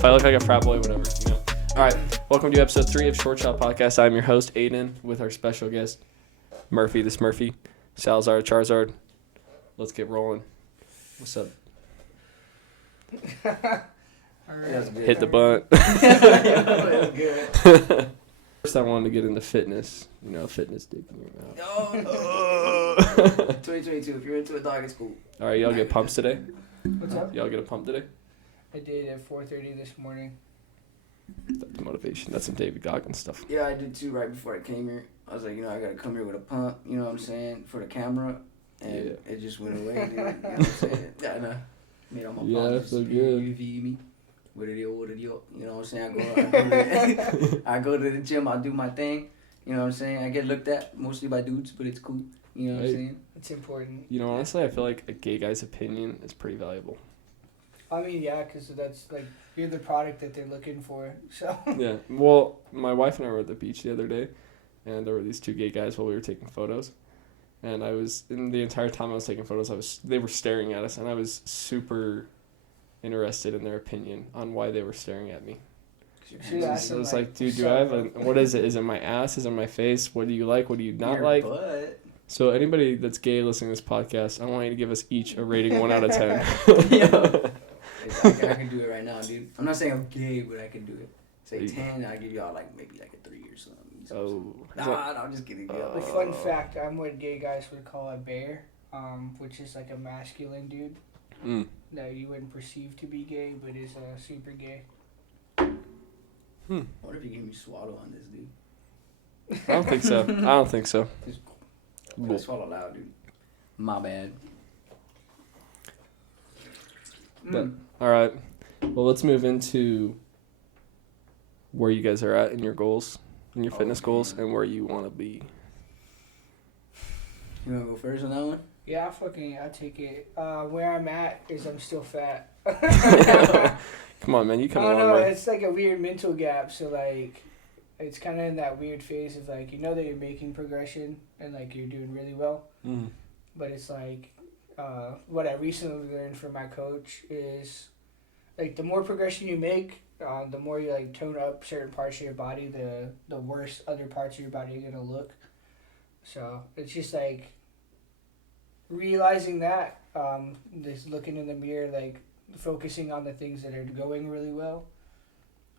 If I look like a frat boy, whatever. You know. All right. Welcome to episode 3 of ShortShot podcast. I'm your host Aiden with our special guest Murphy. This Murphy, Salazar, Charizard. Let's get rolling. What's up? Right. Hit the butt. That's good. First, I wanted to get into fitness. You know, fitness dick in your mouth. Oh, 2022. If you're into a dog, it's cool. All right, y'all get pumps today? What's up? Y'all get a pump today? I did at 4:30 this morning. That's motivation. That's some David Goggins stuff. Yeah, I did too right before I came here. I was like, I gotta come here with a pump, you know what I'm saying, for the camera. And it just went away, dude. You know what I'm saying? Yeah, I know. Made all my that's so good. You feel me? What it is, you know what I'm saying? I go to the gym, I do my thing. You know what I'm saying? I get looked at mostly by dudes, but it's cool. You know what I'm saying? It's important. You know, honestly, I feel like a gay guy's opinion is pretty valuable. I mean, yeah, because that's like you're the product that they're looking for. So. Yeah. Well, my wife and I were at the beach the other day, and there were these 2 gay guys while we were taking photos. And the entire time I was taking photos, they were staring at us, and I was super interested in their opinion on why they were staring at me. So I was like, dude, do I have what is it? Is it my ass? Is it my face? What do you like? What do you not Your like? butt. So anybody that's gay listening to this podcast, I want you to give us each a rating 1 out of 10. Yo. I can do it right now, dude. I'm not saying I'm gay, but I can do it. Say 10, I'll give y'all maybe a 3 or something. Oh. No, I'm just kidding. The fun fact, I'm what gay guys would call a bear, which is like a masculine dude that you wouldn't perceive to be gay, but is super gay. What if you gave me swallow on this, dude? I don't think so. I don't think so. Just swallow loud, dude. My bad. But, all right. Well, let's move into where you guys are at in your goals, in your fitness goals, and where you want to be. You want to go first on that one? Yeah, I'll take it. Where I'm at is I'm still fat. Come on, man. You come a I don't long know. way. It's like a weird mental gap. So, like, it's kind of in that weird phase of, like, you know that you're making progression and, like, you're doing really well. But it's like, what I recently learned from my coach is, like, the more progression you make, the more you, like, tone up certain parts of your body, the worse other parts of your body are going to look. So, it's just, like, realizing that, just looking in the mirror, like, focusing on the things that are going really well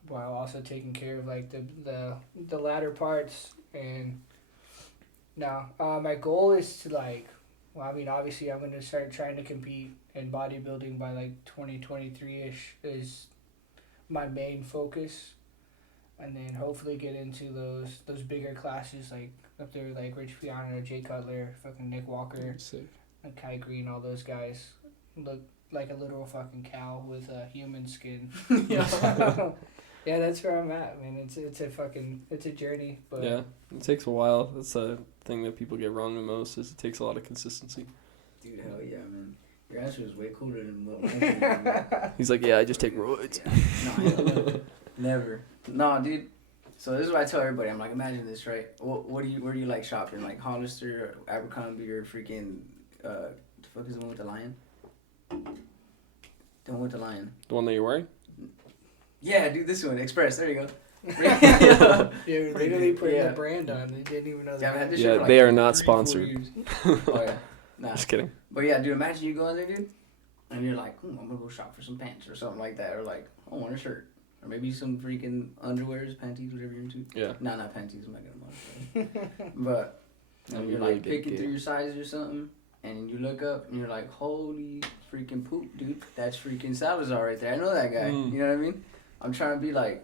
while also taking care of, like, the latter parts. And now, my goal is to, like, well, I mean, obviously I'm going to start trying to compete in bodybuilding by, like, 2023-ish is my main focus. And then hopefully get into those bigger classes, like, up there, like, Rich Piano, Jay Cutler, fucking Nick Walker, and Kai Green, all those guys look like a literal fucking cow with a human skin. Yeah, that's where I'm at, man. It's a journey, but yeah, it takes a while. That's the thing that people get wrong the most is it takes a lot of consistency. Dude, hell yeah, man. Your answer is way cooler than what mine. He's like, yeah, I just take roids. No, never. No, dude. So this is what I tell everybody. I'm like, imagine this, right? Where do you like shopping? Like Hollister, or Abercrombie, or freaking the fuck is the one with the lion? The one with the lion. The one that you're wearing? Yeah, dude, this one. Express. There you go. You're literally putting the brand on. They didn't even know that. Yeah, they are not sponsored. Oh, yeah. Nah. Just kidding. But yeah, dude, imagine you go in there, dude, and you're like, I'm going to go shop for some pants or something like that. Or like, I want a shirt. Or maybe some freaking underwears, panties, whatever you're into. Yeah. Nah, not panties. I'm not going to But you're really like picking through your sizes or something. And you look up and you're like, holy freaking poop, dude. That's freaking Salazar right there. I know that guy. You know what I mean? I'm trying to be like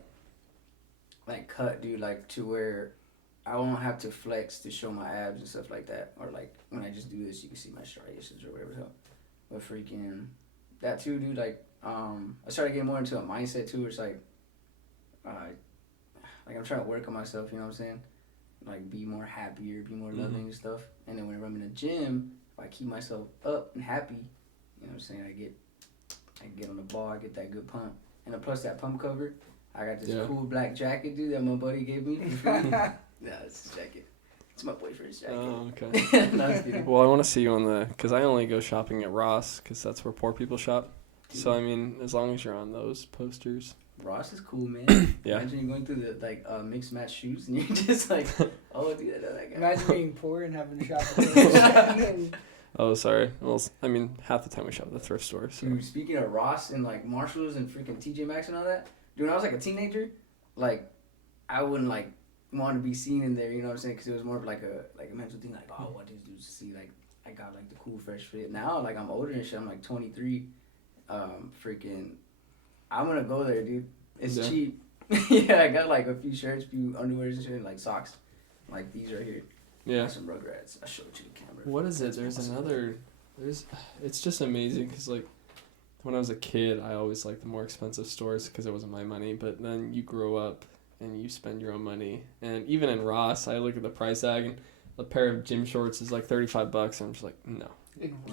cut, dude, like to where I won't have to flex to show my abs and stuff like that. Or like when I just do this, you can see my striations or whatever. So, but freaking that too, dude. Like I started getting more into a mindset too. Where it's like I'm trying to work on myself. You know what I'm saying? Like be more happier, be more loving and stuff. And then whenever I'm in the gym, if I keep myself up and happy, you know what I'm saying? I get on the ball, I get that good pump. And then plus that pump cover, I got this cool black jacket, dude, that my buddy gave me. Nah, it's his jacket. It's my boyfriend's jacket. Oh, okay. No, I was kidding. Well, I want to see you on because I only go shopping at Ross because that's where poor people shop. So, I mean, as long as you're on those posters. Ross is cool, man. Yeah. Imagine you're going through the like mixed match shoes and you're just like, oh dude, I know that guy. Imagine being poor and having to shop at the Oh, sorry. Well, I mean, half the time we shop at the thrift store. So. Dude, speaking of Ross and like Marshalls and freaking TJ Maxx and all that, dude, when I was like a teenager, like I wouldn't like want to be seen in there. You know what I'm saying? Because it was more of like a mental thing, like, oh, what these dudes see? Like I got like the cool fresh fit. Now like I'm older and shit. I'm like 23. Freaking, I'm gonna go there, dude. It's cheap. Yeah, I got like a few shirts, few underwears and shit, and like socks, like these right here. Yeah. Like some Rugrats. I'll show it to the camera. What is it? It's just amazing because like when I was a kid, I always liked the more expensive stores because it wasn't my money. But then you grow up and you spend your own money. And even in Ross, I look at the price tag and a pair of gym shorts is like $35. And I'm just like, no.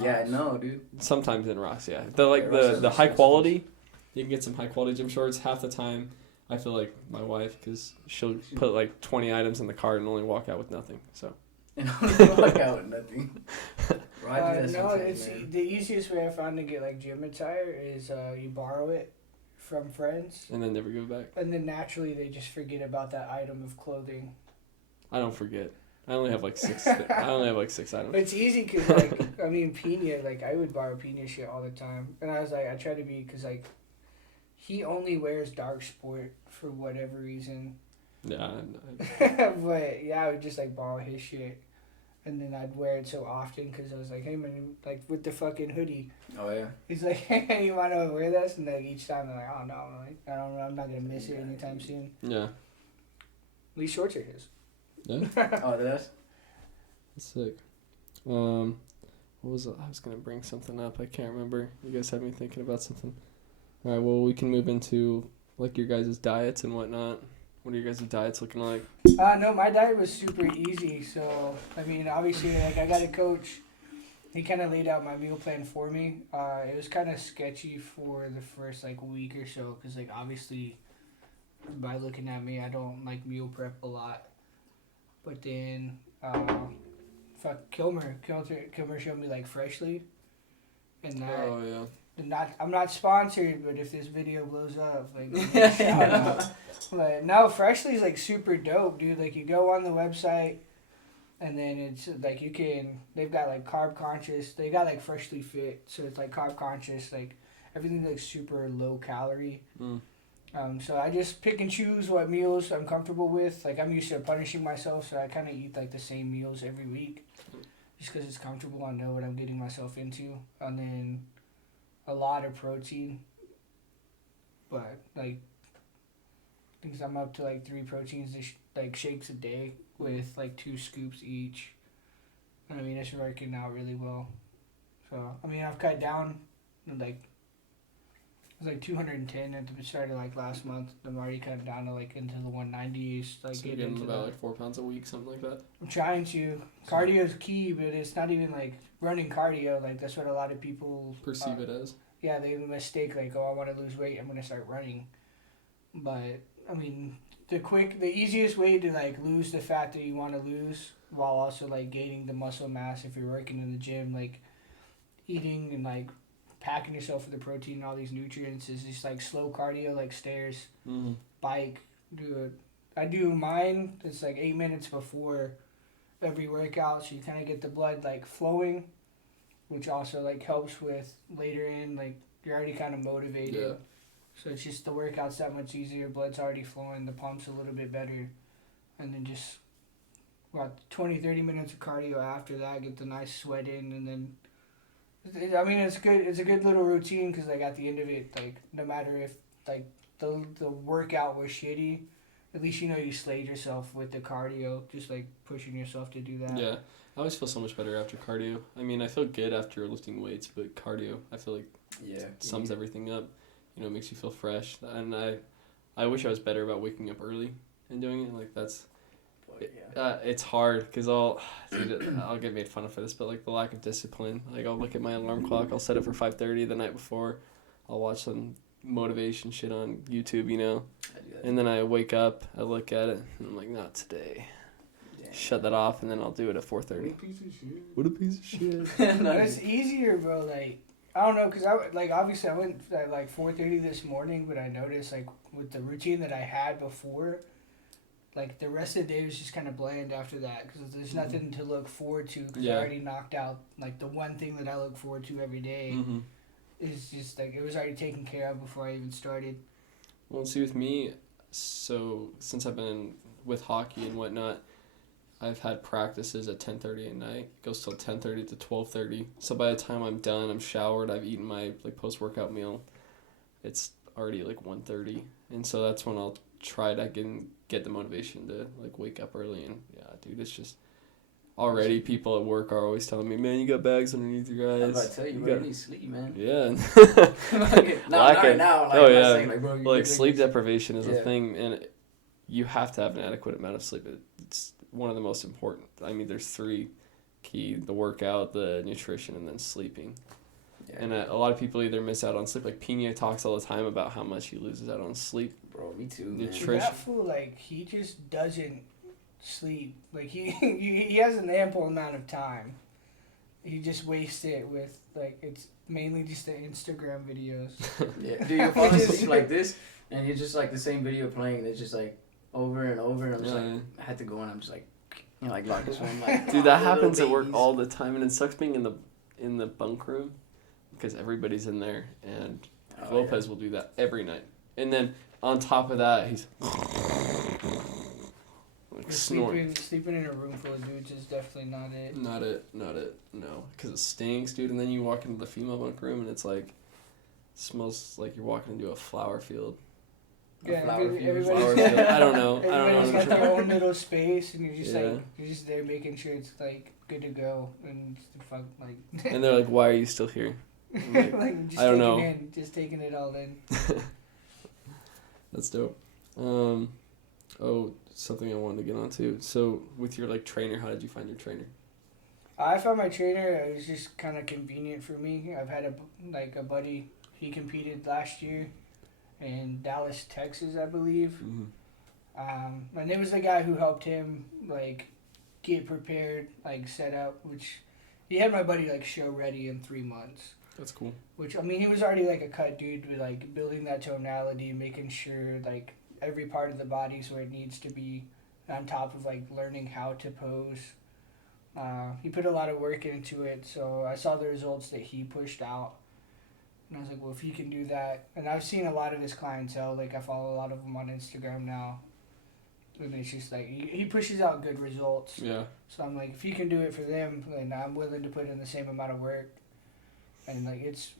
Yeah, no, dude. Sometimes in Ross, yeah. The high quality, you can get some high quality gym shorts. Half the time, I feel like my wife because she'll put like 20 items in the cart and only walk out with nothing. So. And only walk out with nothing. It's the easiest way I found to get like gym attire is you borrow it from friends and then never go back. And then naturally they just forget about that item of clothing. I don't forget. I only have like 6 items. But it's easy because like I mean Pina, like I would borrow Pina shit all the time, and I was like I try to be because like he only wears dark sport for whatever reason. Yeah. But yeah, I would just like borrow his shit. And then I'd wear it so often because I was like, hey man, like with the fucking hoodie. Oh yeah. He's like, hey, you want to wear this? And like each time I'm like, oh no, I'm not gonna miss it anytime soon. Yeah. At least shorts are his. Yeah. Oh, that's sick. What was it? I was gonna bring something up. I can't remember. You guys had me thinking about something. All right. Well, we can move into like your guys' diets and whatnot. What are your guys' diets looking like? No, my diet was super easy. So, I mean, obviously, like, I got a coach. He kind of laid out my meal plan for me. It was kind of sketchy for the first, like, week or so. Because, like, obviously, by looking at me, I don't, like, meal prep a lot. But then, Kilmer showed me, like, Freshly. And that... Oh, yeah. I'm not sponsored, but if this video blows up, like, shout out. Like, no, Freshly's like super dope, dude. Like you go on the website, and then it's like they've got like carb conscious. They got like Freshly Fit, so it's like carb conscious. Like everything's like super low calorie. So I just pick and choose what meals I'm comfortable with. Like I'm used to punishing myself, so I kind of eat like the same meals every week, just because it's comfortable. I know what I'm getting myself into, and then a lot of protein. But like, I think I'm up to like 3 proteins, like shakes a day with like 2 scoops each. And I mean, it's working out really well. So I mean, I've cut down, like, it was like 210 at the start of like last month. I'm already cut down to like into the 190s. Like so you're getting about like 4 pounds a week, something like that. I'm trying to. Cardio is key, but it's not even like running cardio. Like that's what a lot of people perceive it as. Yeah, they mistake like, oh, I want to lose weight, I'm gonna start running. But I mean, the easiest way to like lose the fat that you want to lose while also like gaining the muscle mass if you're working in the gym, like eating and like packing yourself with the protein and all these nutrients is just like slow cardio, like stairs, bike. I do mine. It's like 8 minutes before every workout, so you kind of get the blood like flowing, which also like helps with later in, like you're already kind of motivated. Yeah. So it's just the workout's that much easier. Blood's already flowing. The pump's a little bit better. And then just about 20, 30 minutes of cardio after that. Get the nice sweat in. And then, I mean, it's good. It's a good little routine because, like, at the end of it, like, no matter if, like, the workout was shitty, at least you know you slayed yourself with the cardio. Just, like, pushing yourself to do that. Yeah. I always feel so much better after cardio. I mean, I feel good after lifting weights, but cardio, I feel like sums everything up. You know, it makes you feel fresh. And I wish I was better about waking up early and doing it. Like, that's... it's hard because I'll get made fun of for this, but, like, the lack of discipline. Like, I'll look at my alarm clock. I'll set it for 5:30 the night before. I'll watch some motivation shit on YouTube, you know. And then I wake up, I look at it, and I'm like, not today. Shut that off, and then I'll do it at 4:30. What a piece of shit. What a piece of shit. No, it's easier, bro. Like, I don't know, cause obviously I went at like 4:30 this morning, but I noticed like with the routine that I had before, like the rest of the day was just kind of bland after that, cause there's nothing to look forward to, cause I already knocked out like the one thing that I look forward to every day. Mm-hmm. Is just like it was already taken care of before I even started. Well, see, with me, so since I've been with hockey and whatnot, I've had practices at 10:30 at night. It goes till 10:30 to 12:30. So by the time I'm done, I'm showered, I've eaten my like post-workout meal, it's already like 1:30. And so that's when I'll try to get the motivation to like wake up early. And yeah, dude, it's just already people at work are always telling me, man, you got bags underneath your eyes. I'm about to tell you, bro, you need sleep, man. Yeah. Not right now. Like, oh yeah. saying, like, bro, like sleep deprivation is a thing, and you have to have an adequate amount of sleep. It's one of the most important. I mean, there's 3 key: the workout, the nutrition, and then sleeping. Yeah. And a lot of people either miss out on sleep. Like Pina talks all the time about how much he loses out on sleep. Bro, me too. Nutrition. That fool, like, he just doesn't sleep. Like he has an ample amount of time. He just wastes it with like it's mainly just the Instagram videos. Yeah, dude, you'll fall asleep like this, and you're just like the same video playing. And it's just like over and over, and I'm just like, I had to go, and I'm just like, you know, like lock this one. Like, dude, that happens at work all the time, and it sucks being in the bunk room because everybody's in there, and Lopez will do that every night, and then on top of that, he's. Like sleeping in a room full of dudes is definitely not it. Not it. No, because it stinks, dude. And then you walk into the female bunk room, and it's like, it smells like you're walking into a flower field. Yeah, flower field. I don't know. Everybody's got their own little space, and you're just like you're just there making sure it's like good to go, and fuck like. And they're like, "Why are you still here?" Like just I don't know. Just taking it all in. That's dope. Something I wanted to get onto. So, with your like trainer, how did you find your trainer? I found my trainer. It was just kind of convenient for me. I've had a buddy. He competed last year in Dallas, Texas, I believe. Mm-hmm. And it was the guy who helped him like get prepared, like set up. Which he had my buddy like show ready in 3 months. That's cool. Which I mean, he was already like a cut dude with like building that tonality, making sure like. Every part of the body is where it needs to be, on top of like learning how to pose. He put a lot of work into it, so I saw the results that he pushed out, and I was like, well, if he can do that, and I've seen a lot of his clientele, like I follow a lot of them on Instagram now, and it's just like he pushes out good results. Yeah. So I'm like, if he can do it for them, then I'm willing to put in the same amount of work, and like it's.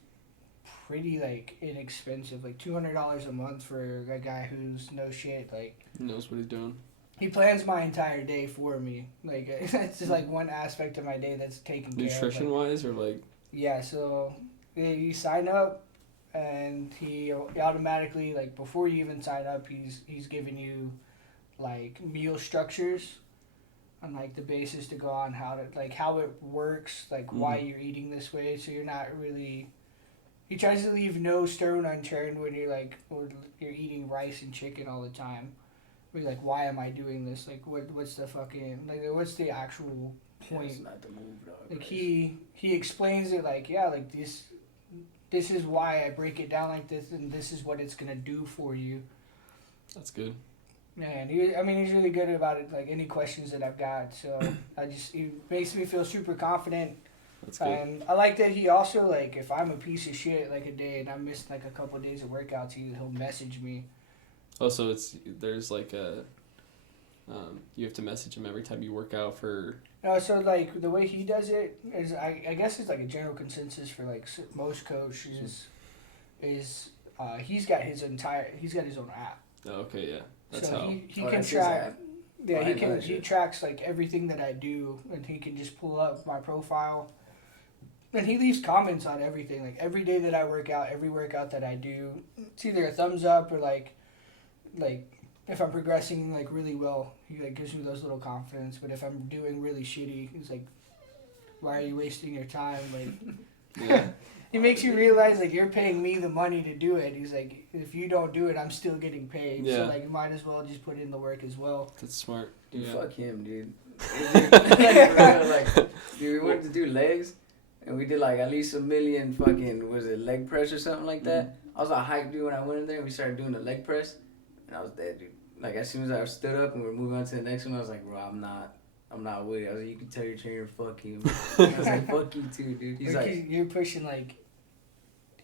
Pretty like inexpensive, like $200 a month for a guy who's no shit, like knows what he's doing. He plans my entire day for me. Like it's just like one aspect of my day that's taken care of. Nutrition wise, or like. Yeah, so you sign up, and he automatically like before you even sign up, he's giving you like meal structures, on like the basis to go on how it works, like why you're eating this way, so you're not really. He tries to leave no stone unturned when you're you're eating rice and chicken all the time. Where you're like, why am I doing this? Like, what's the fucking what's the actual point? That's not the move, dog. Like he explains it like this is why I break it down like this, and this is what it's gonna do for you. That's good. Man, he's really good about it. Like any questions that I've got, so he makes me feel super confident. That's good. And I like that he also, like, if I'm a piece of shit, like, a day and I missed, like, a couple of days of workouts, he'll message me. Oh, so there's, like, you have to message him every time you work out for... No, so, like, the way he does it is, I guess it's, like, a general consensus for, like, most coaches is he's got his own app. Oh, okay, yeah. That's so how... he can track... Yeah, he tracks, like, everything that I do, and he can just pull up my profile. And he leaves comments on everything. Like, every day that I work out, every workout that I do, it's either a thumbs up or, like if I'm progressing, like, really well, he, like, gives me those little confidence. But if I'm doing really shitty, he's like, why are you wasting your time? Like, yeah. He makes you realize, like, you're paying me the money to do it. He's like, if you don't do it, I'm still getting paid. Yeah. So, like, you might as well just put in the work as well. That's smart. Dude, fuck him, dude. Dude, we wanted to do legs. and we did like at least 1,000,000 fucking, was it leg press or something like that? I was a hype dude when I went in there. We started doing the leg press, and I was dead, dude. Like as soon as I stood up and we were moving on to the next one, I was like, bro, I'm not with it. I was like, you can tell your trainer, fuck you. I was like, fuck you too, dude. He's like, you're pushing like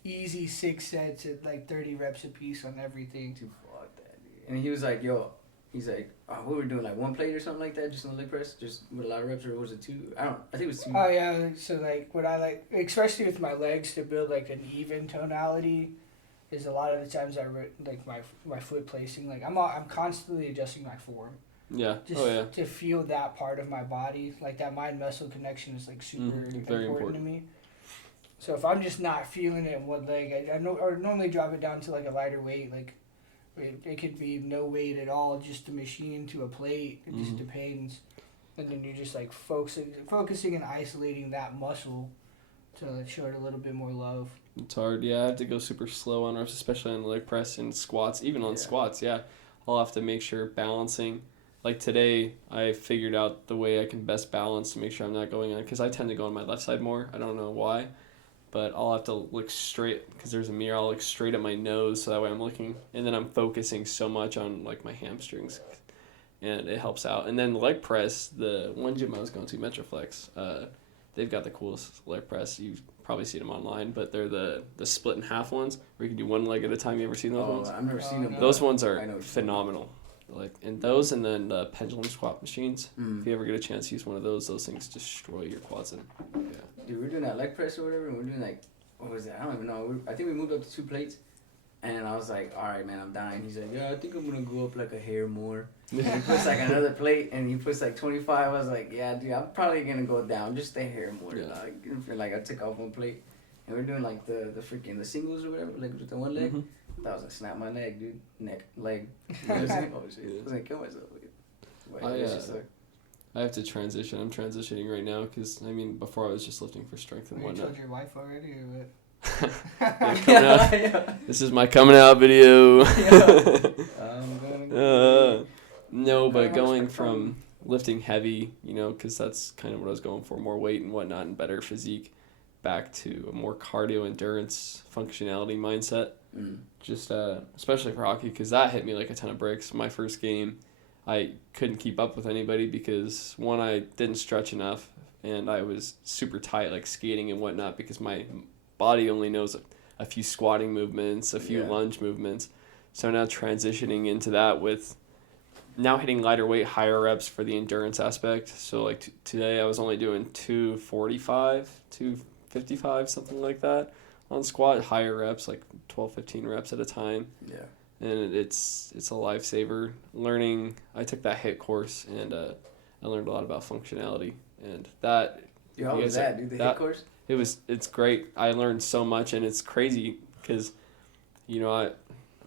easy 6 sets at like 30 reps a piece on everything. dude, fuck that, dude. And he was like, yo, he's like, what were we doing, like 1 plate or something like that, just on the leg press, just with a lot of reps, or was it 2? I think it was 2. Oh yeah, so like what I like, especially with my legs, to build like an even tonality, is a lot of the times like my foot placing. Like I'm constantly adjusting my form. Yeah. Just to feel that part of my body, like that mind muscle connection is like super very important to me. So if I'm just not feeling it in one leg, I normally drop it down to like a lighter weight. Like it could be no weight at all, just a machine to a plate. It just depends. And then you're just like focusing and isolating that muscle to show it a little bit more love. It's hard. Yeah, I have to go super slow on reps, especially on the leg press and squats. Even on squats, yeah. I'll have to make sure balancing. Like today, I figured out the way I can best balance to make sure I'm not going on, because I tend to go on my left side more. I don't know why, but I'll have to look straight, because there's a mirror. I'll look straight at my nose, so that way I'm looking, and then I'm focusing so much on like my hamstrings, and it helps out. And then the leg press, the one gym I was going to, Metroflex, they've got the coolest leg press. You've probably seen them online, but they're the split in half ones where you can do one leg at a time. You ever seen those ones? I've never seen them. Those ones are phenomenal. Like, and those, and then pendulum squat machines. If you ever get a chance to use one of those things destroy your quads. And yeah. Dude, we're doing that leg press or whatever, and we're doing like, what was that? I don't even know. I think we moved up to 2 plates, and I was like, all right, man, I'm dying. He's like, yeah, I think I'm gonna go up like a hair more. And he puts like another plate, and he puts like 25. I was like, yeah, dude, I'm probably gonna go down just a hair more. Yeah. Like I took off 1 plate, and we're doing like the freaking the singles or whatever, like with the 1 leg. That was gonna snap my leg, dude. Leg. You know what I'm saying? Oh shit, I was gonna kill myself. I have to transition. I'm transitioning right now because, I mean, before I was just lifting for strength and whatnot. You told your wife already or what? Yeah. This is my coming out video. No, but going from lifting heavy, you know, because that's kind of what I was going for, more weight and whatnot and better physique, back to a more cardio endurance functionality mindset. Just especially for hockey, because that hit me like a ton of bricks. My first game, I couldn't keep up with anybody because, one, I didn't stretch enough, and I was super tight, like skating and whatnot, because my body only knows a few squatting movements, a few lunge movements. So now transitioning into that with now hitting lighter weight, higher reps for the endurance aspect. So like today I was only doing 245, 255, something like that on squat, higher reps, like 12, 15 reps at a time. Yeah. And it's a lifesaver. Learning, I took that HIIT course, and I learned a lot about functionality, and that. Dude, how was that, dude? The HIIT course? It's great. I learned so much, and it's crazy because, you know,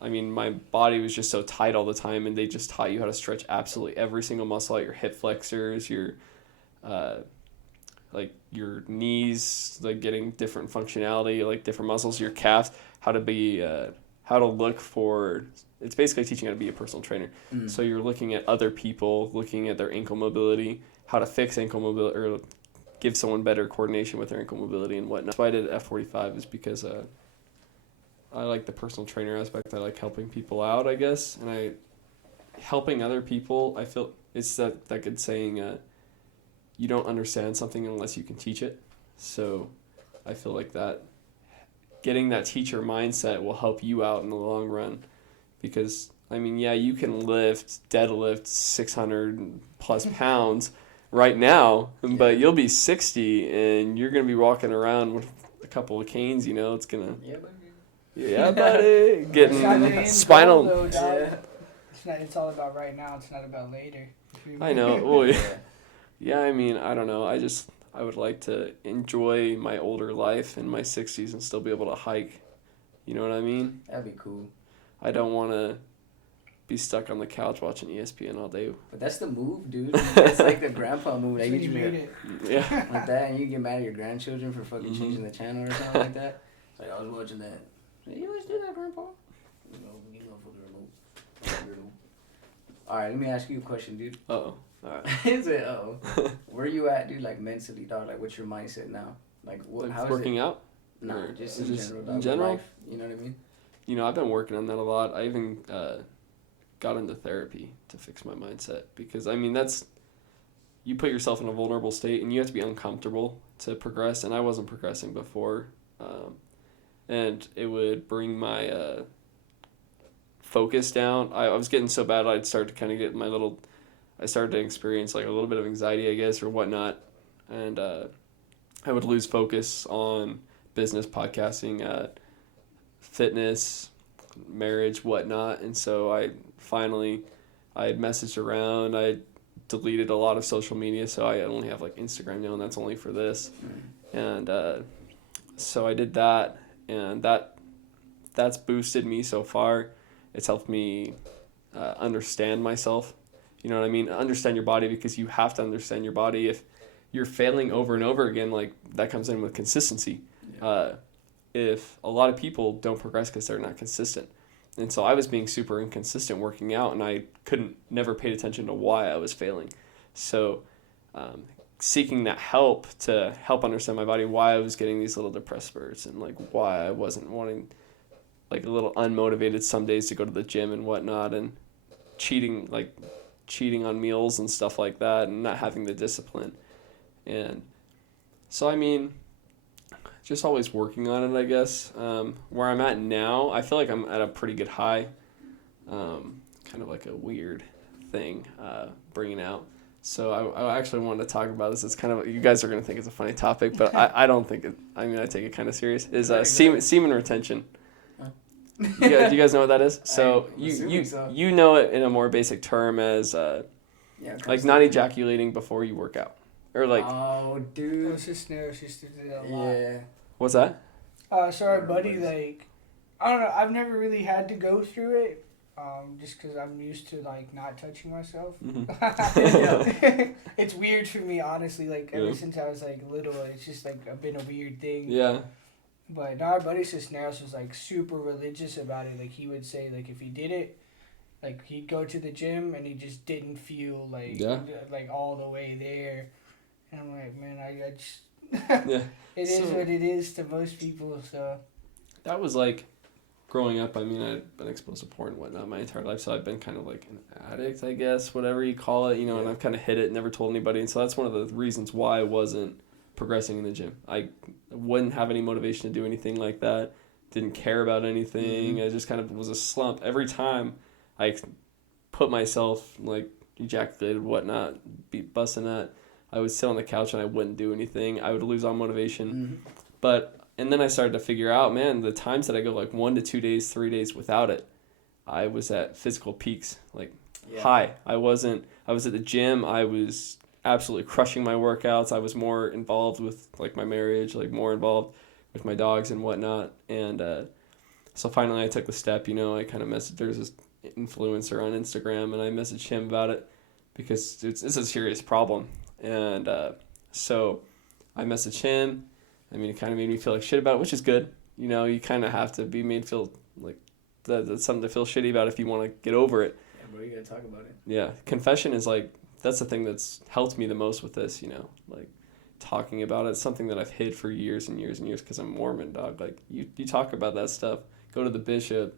I mean, my body was just so tight all the time, and they just taught you how to stretch absolutely every single muscle out, your hip flexors, your like your knees, like getting different functionality, like different muscles, your calves, how to look for. It's basically teaching how to be a personal trainer. So you're looking at other people, looking at their ankle mobility, how to fix ankle mobility, or give someone better coordination with their ankle mobility and whatnot. So I did F45 is because I like the personal trainer aspect. I like helping people out, I guess, and helping other people. I feel it's that good saying, you don't understand something unless you can teach it. So I feel like that getting that teacher mindset will help you out in the long run, because I mean, yeah, you can deadlift 600 plus pounds right now, but you'll be 60 and you're gonna be walking around with a couple of canes. You know, it's gonna buddy, getting spinal. It's all about right now. It's not about later. I know. Well, yeah. I mean, I don't know. I would like to enjoy my older life in my 60s and still be able to hike. You know what I mean? That'd be cool. I don't want to be stuck on the couch watching ESPN all day. But that's the move, dude. That's like the grandpa move. Like you made it. Yeah. Like that, and you get mad at your grandchildren for fucking changing the channel or something like that. It's like, I was watching that. Like, you always do that, grandpa? You know for the remote. Alright, let me ask you a question, dude. Uh-oh. Alright. Is it? Uh-oh. Where you at, dude, like mentally, dog? Like, what's your mindset now? Like, Like how is working it? out? No, Or just is in this general. in Dog, general? Life, you know what I mean? You know, I've been working on that a lot. I even got into therapy to fix my mindset because, I mean, you put yourself in a vulnerable state and you have to be uncomfortable to progress, and I wasn't progressing before. And it would bring my focus down. I was getting so bad I'd start to kind of get I started to experience like a little bit of anxiety, I guess, or whatnot. And I would lose focus on business, podcasting, fitness, marriage, whatnot. And so I had messaged around. I deleted a lot of social media, so I only have like Instagram now, and that's only for this. And so I did that, and that's boosted me so far. It's helped me understand myself. You know what I mean? Understand your body, because you have to understand your body. If you're failing over and over again, like that comes in with consistency. Yeah. If a lot of people don't progress because they're not consistent. And so I was being super inconsistent working out, and I never paid attention to why I was failing. So seeking that help to help understand my body, why I was getting these little depressed spurts, and like why I wasn't wanting, like a little unmotivated some days to go to the gym and whatnot, and cheating on meals and stuff like that, and not having the discipline. And so, I mean, just always working on it, I guess. Where I'm at now, I feel like I'm at a pretty good high. Kind of like a weird thing bringing out. So I actually wanted to talk about this. It's kind of, you guys are going to think it's a funny topic, but I don't think it, I mean, I take it kind of serious, is semen retention. Do you guys know what that is? So you know it in a more basic term as like not ejaculating before you work out, or like. Oh, dude. My sister used to do that a lot. Yeah. What's that? So our buddy, like, I don't know. I've never really had to go through it, just because I'm used to like not touching myself. Mm-hmm. It's weird for me, honestly. Like ever since I was like little, it's just like been a weird thing. Yeah. But our buddy Cisneros was like super religious about it. Like he would say like if he did it, like he'd go to the gym and he just didn't feel like like all the way there. And I'm like, man, I just it is what it is to most people. So that was like growing up. I mean, I'd been exposed to porn and whatnot my entire life, so I've been kind of like an addict, I guess, whatever you call it, you know. And I've kind of hid it, never told anybody, and so that's one of the reasons why I wasn't progressing in the gym. I wouldn't have any motivation to do anything like that. Didn't care about anything. I just kind of was a slump every time I put myself like ejaculated, whatnot, busting that. I would sit on the couch and I wouldn't do anything. I would lose all motivation. And then I started to figure out, man, the times that I go like 1 to 2 days, 3 days without it, I was at physical peaks, like high. I was at the gym. I was absolutely crushing my workouts. I was more involved with like my marriage, like more involved with my dogs and whatnot. And so finally I took the step, you know. I kind of messaged, there's this influencer on Instagram, and I messaged him about it because it's a serious problem. And so I messaged him. I mean, it kind of made me feel like shit about it, which is good. You know, you kind of have to be made feel like that's something to feel shitty about if you want to get over it. Yeah, bro, you gotta talk about it. Yeah, confession is like, that's the thing that's helped me the most with this, you know, like talking about it. It's something that I've hid for years and years and years because I'm Mormon, dog. Like, you talk about that stuff, go to the bishop,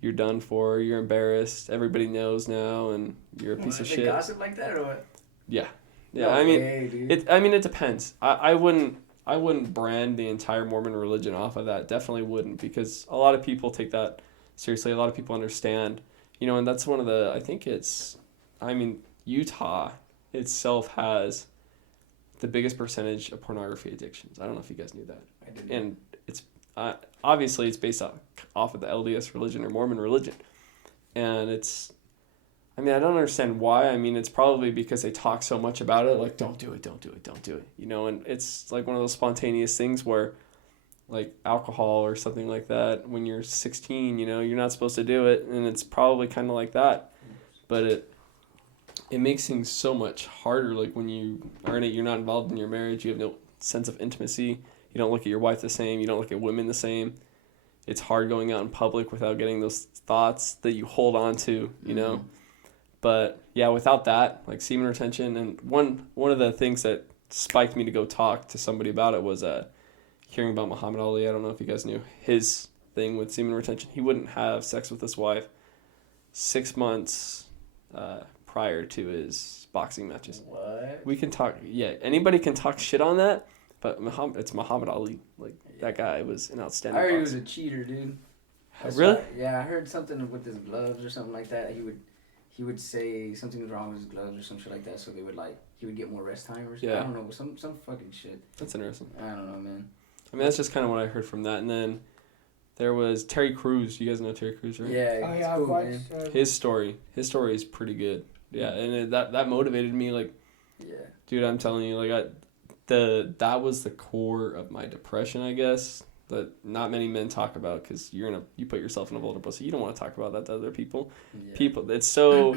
you're done for, you're embarrassed, everybody knows now, and you're a piece of shit. Gossip like that or what? Yeah. No I mean, way, dude. it depends. I wouldn't brand the entire Mormon religion off of that. Definitely wouldn't, because a lot of people take that seriously. A lot of people understand, you know, and that's one of the, I think it's, I mean, Utah itself has the biggest percentage of pornography addictions. I don't know if you guys knew that. I didn't. And it's obviously it's based off of the LDS religion or Mormon religion. And it's, I mean, I don't understand why. I mean, it's probably because they talk so much about it, like, don't do it, don't do it, don't do it. You know, and it's like one of those spontaneous things where, like alcohol or something like that, when you're 16, you know, you're not supposed to do it. And it's probably kind of like that. But it makes things so much harder. Like when you are in it, you're not involved in your marriage. You have no sense of intimacy. You don't look at your wife the same. You don't look at women the same. It's hard going out in public without getting those thoughts that you hold on to, you know. But yeah, without that, like semen retention, and one of the things that spiked me to go talk to somebody about it was hearing about Muhammad Ali. I don't know if you guys knew his thing with semen retention. He wouldn't have sex with his wife 6 months prior to his boxing matches. What? We can talk. Yeah, anybody can talk shit on that, but it's Muhammad Ali. Like that guy was an outstanding. I heard boxer. he was a cheater, dude. Really? Yeah, I heard something with his gloves or something like that. He would say something was wrong with his gloves or some shit like that, so they would he would get more rest time or something. Yeah. I don't know, some fucking shit. That's interesting. I don't know, man. I mean, that's just kind of what I heard from that. And then there was Terry Crews. You guys know Terry Crews, right? Yeah, Oh it's yeah, cool, I've man. watched. His story is pretty good. Yeah, and that motivated me. Like, Yeah. dude, I'm telling you, like, that was the core of my depression, I guess. That not many men talk about because you put yourself in a vulnerable position. You don't want to talk about that to other people. Yeah. People, it's so.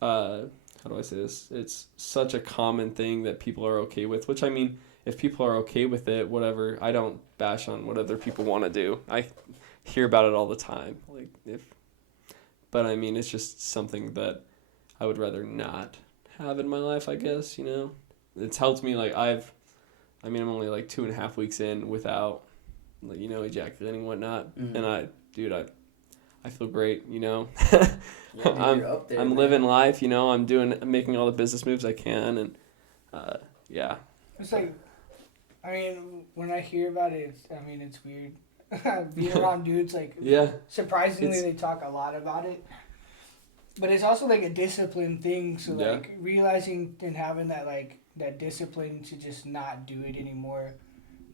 How do I say this? It's such a common thing that people are okay with. Which I mean, if people are okay with it, whatever. I don't bash on what other people want to do. I hear about it all the time. But I mean, it's just something that I would rather not have in my life, I guess, you know? It's helped me, like, I'm only, like, 2.5 weeks in without, like, you know, ejaculating and whatnot. Mhm. And I feel great, you know? Yeah, dude, you're up there, I'm man. living life, you know? I'm making all the business moves I can, and, yeah. It's like, I mean, when I hear about it, it's weird. Being around dudes, like, Yeah. surprisingly, they talk a lot about it. But it's also, like, a discipline thing. So, Yeah. like, realizing and having that, like, that discipline to just not do it anymore,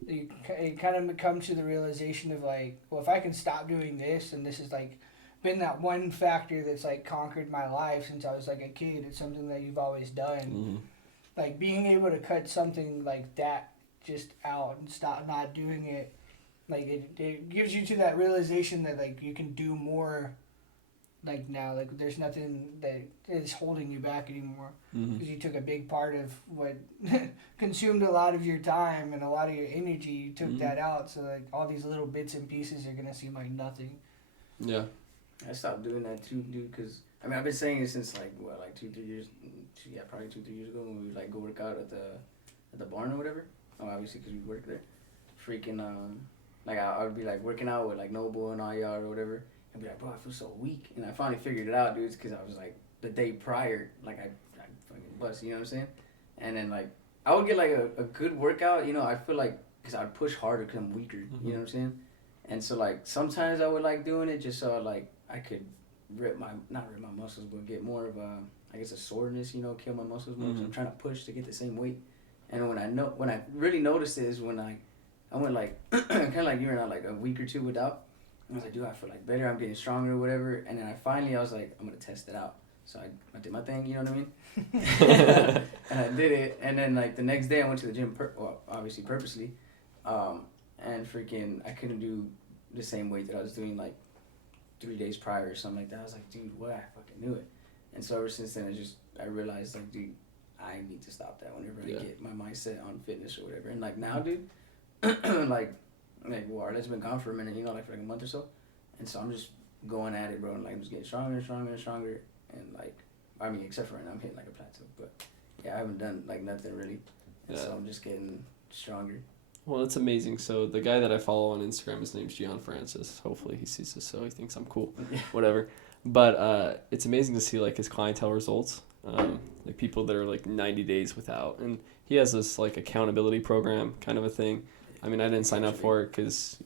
it kind of comes to the realization of, like, well, if I can stop doing this, and this has, like, been that one factor that's, like, conquered my life since I was, like, a kid. It's something that you've always done. Mm-hmm. Like, being able to cut something like that just out and stop not doing it, like, it gives you to that realization that, like, you can do more, like, now. Like, there's nothing that is holding you back anymore. Mm-hmm. Because you took a big part of what consumed a lot of your time and a lot of your energy. You took Mhm. that out. So, like, all these little bits and pieces are going to seem like nothing. Yeah. I stopped doing that too, dude, because, I've been saying it since, like, 2-3 years, probably 2-3 years ago when we would, like, go work out at the barn or whatever. Oh, obviously, because we work there. Freaking, like, I would be, like, working out with, like, Noble and all y'all or whatever. I'd be like, bro, I feel so weak. And I finally figured it out, dude, because I was, like, the day prior, like, I fucking bust, you know what I'm saying? And then, like, I would get, like, a good workout, you know, I feel like, because I'd push harder because I'm weaker, you know what I'm saying? And so, like, sometimes I would like doing it just so, like, I could not rip my muscles, but get more of a soreness, you know, kill my muscles more. 'Cause I'm trying to push to get the same weight. And when I really noticed it is when I went, like, kind of like you and I, like, a week or two without. I was like, dude, I feel, like, better. I'm getting stronger or whatever. And then I was like, I'm going to test it out. So I did my thing, you know what I mean? And I did it. And then, like, the next day I went to the gym, obviously purposely. And freaking, I couldn't do the same weight that I was doing, like, 3 days prior or something like that. I was like, dude, what? I fucking knew it. And so ever since then, I realized, like, dude, I need to stop that whenever I get my mindset on fitness or whatever. And, like, now, dude, like, well, Arlett's been gone for a minute, you know, like, for, like, a month or so. And so I'm just going at it, bro, and, like, I'm just getting stronger and stronger and stronger. And, like, except for right now, I'm hitting, like, a plateau. But, yeah, I haven't done, like, nothing really. And so I'm just getting stronger. Well, it's amazing. So the guy that I follow on Instagram, his name's Gian Francis. Hopefully he sees this, so he thinks I'm cool. Whatever. But it's amazing to see, like, his clientele results. Like, people that are, like, 90 days without. And he has this, like, accountability program kind of a thing. I mean, I didn't sign up for it because,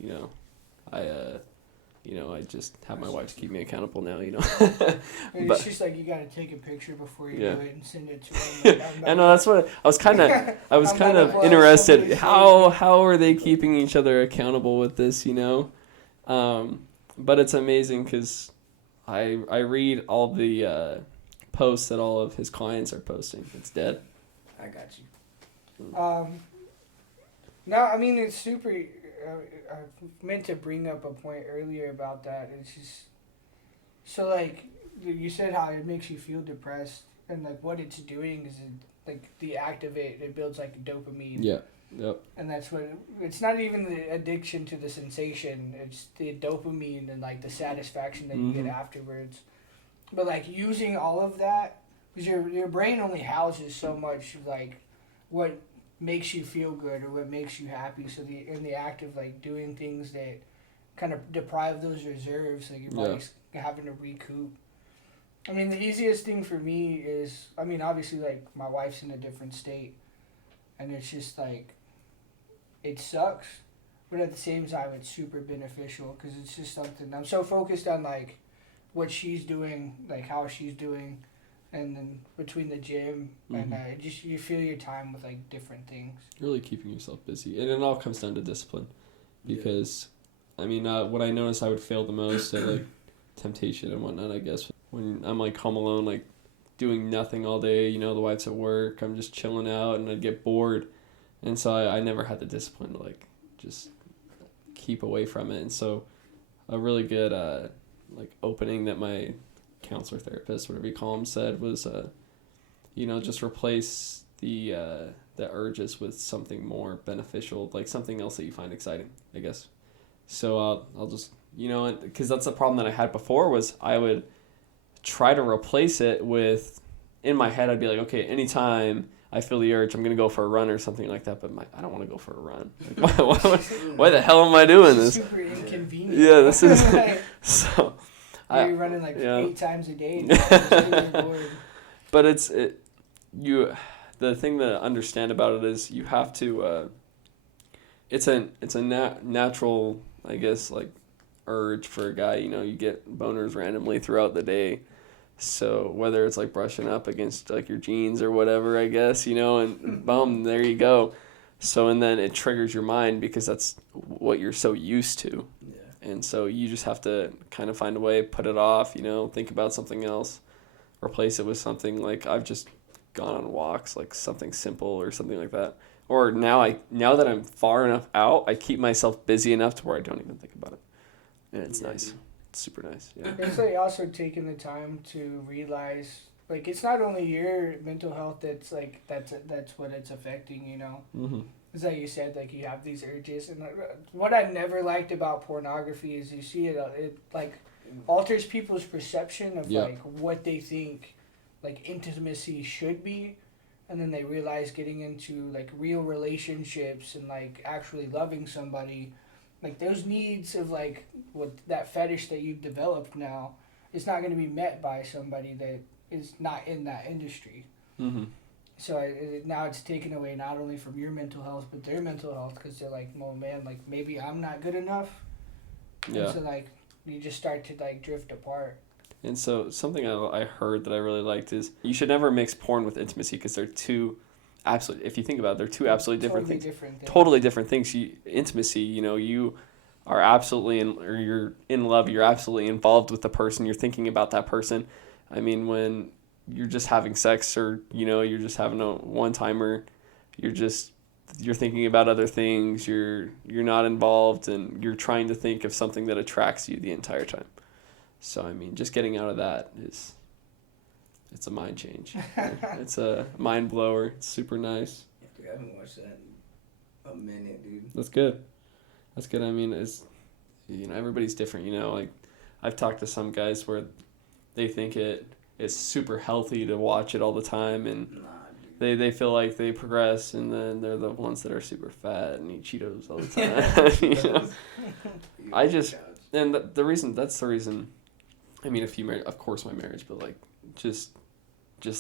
I just have my wife to keep me accountable now, you know. It's just like you gotta take a picture before you do it and send it to them. I know, that's what I was kind of interested. How are they keeping each other accountable with this, you know? But it's amazing because I read all the posts that all of his clients are posting. It's dead. I got you. No, I mean, it's super. I meant to bring up a point earlier about that. It's just so, like, you said how it makes you feel depressed, and, like, what it's doing is like the act of it builds, like, dopamine. Yeah. Yep. And that's what it's not even the addiction to the sensation. It's the dopamine and, like, the satisfaction that you get afterwards. But, like, using all of that, because your brain only houses so much, like, what makes you feel good or what makes you happy. So in the act of like doing things that kind of deprive those reserves, like your body's having to recoup. I mean, the easiest thing for me is, I mean, obviously, like, my wife's in a different state, and it's just, like, it sucks, but at the same time, it's super beneficial, because it's just something, I'm so focused on, like, what she's doing, like, how she's doing, and then between the gym, and just, you fill your time with, like, different things. Really keeping yourself busy, and it all comes down to discipline, because, I mean, what I noticed I would fail the most at, like, temptation and whatnot, I guess, when I'm like home alone, like doing nothing all day, you know, the wife's at work, I'm just chilling out, and I'd get bored, and so I never had the discipline to like just keep away from it. And so a really good like opening that my counselor, therapist, whatever you call him, said was you know, just replace the urges with something more beneficial, like something else that you find exciting, I guess. So I'll just, you know, because that's the problem that I had before, was I would try to replace it with, in my head, I'd be like, okay, anytime I feel the urge, I'm going to go for a run or something like that, but I don't want to go for a run. Like, why the hell am I doing this? Super inconvenient. Yeah, this is, so. You're running like 8 times a day. But the thing to understand about it is you have to, it's a natural, I guess, like, urge for a guy. You know, you get boners randomly throughout the day. So whether it's like brushing up against like your jeans or whatever, I guess, you know, and boom, there you go. So, and then it triggers your mind because that's what you're so used to. Yeah. And so you just have to kind of find a way, put it off, you know, think about something else, replace it with something. Like, I've just gone on walks, like something simple or something like that. Or now that I'm far enough out, I keep myself busy enough to where I don't even think about it. And it's nice. Dude. It's super nice. Yeah. It's like also taking the time to realize, like, it's not only your mental health that's like that's what it's affecting, you know. Mm-hmm. It's like you said, like, you have these urges, and what I never liked about pornography is you see it like alters people's perception of like what they think like intimacy should be, and then they realize getting into like real relationships and like actually loving somebody, like those needs of like what that fetish that you've developed now is not going to be met by somebody that is not in that industry. Mm-hmm. So now it's taken away not only from your mental health but their mental health, because they're like, well, man, like maybe I'm not good enough. Yeah. And so like you just start to like drift apart. And so something I heard that I really liked is you should never mix porn with intimacy, because they're two absolutely, if you think about it, they're two absolutely different things. Totally different things. Intimacy, you know, you are absolutely you're in love, you're absolutely involved with the person, you're thinking about that person. I mean, when you're just having sex, or, you know, you're just having a one-timer, you're thinking about other things, you're not involved, and you're trying to think of something that attracts you the entire time. So, I mean, just getting out of that it's a mind change. It's a mind blower. It's super nice. Dude, I haven't watched that in a minute, dude. That's good. I mean, it's, you know, everybody's different, you know. Like, I've talked to some guys where they think it's super healthy to watch it all the time, and they feel like they progress, and then they're the ones that are super fat and eat Cheetos all the time. You know? I just, and that's the reason. I mean, of course my marriage, but like just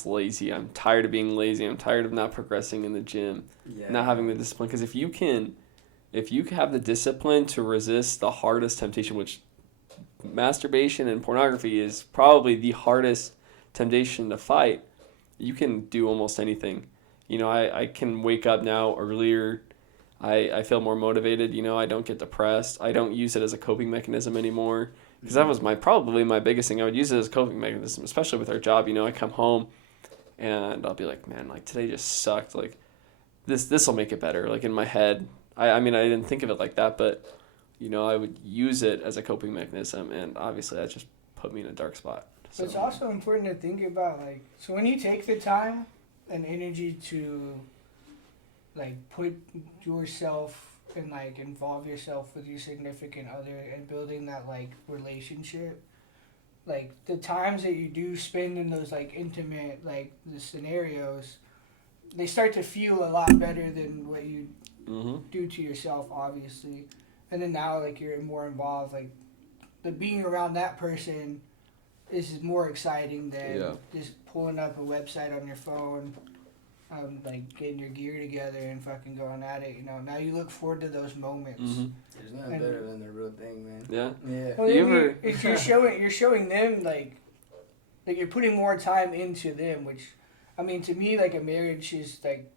lazy. I'm tired of being lazy. I'm tired of not progressing in the gym, not having the discipline. Because if you have the discipline to resist the hardest temptation, which masturbation and pornography is probably the hardest temptation to fight, you can do almost anything. You know, I can wake up now earlier. I feel more motivated. You know, I don't get depressed. I don't use it as a coping mechanism anymore. Because that was probably my biggest thing. I would use it as a coping mechanism, especially with our job. You know, I come home and I'll be like, man, like today just sucked. Like this will make it better. Like in my head, I mean, I didn't think of it like that, but you know, I would use it as a coping mechanism, and obviously that just put me in a dark spot. So. But it's also important to think about, like, so when you take the time and energy to like put yourself and like involve yourself with your significant other and building that like relationship, like the times that you do spend in those like intimate like the scenarios, they start to feel a lot better than what you Mm-hmm. do to yourself, obviously. And then now, like, you're more involved. Like, the being around that person is more exciting than just pulling up a website on your phone, like getting your gear together and fucking going at it. You know, now you look forward to those moments. Mm-hmm. There's nothing better than the real thing, man. Yeah. Yeah. Well, You you're showing them like you're putting more time into them, which, I mean, to me, like, a marriage is like,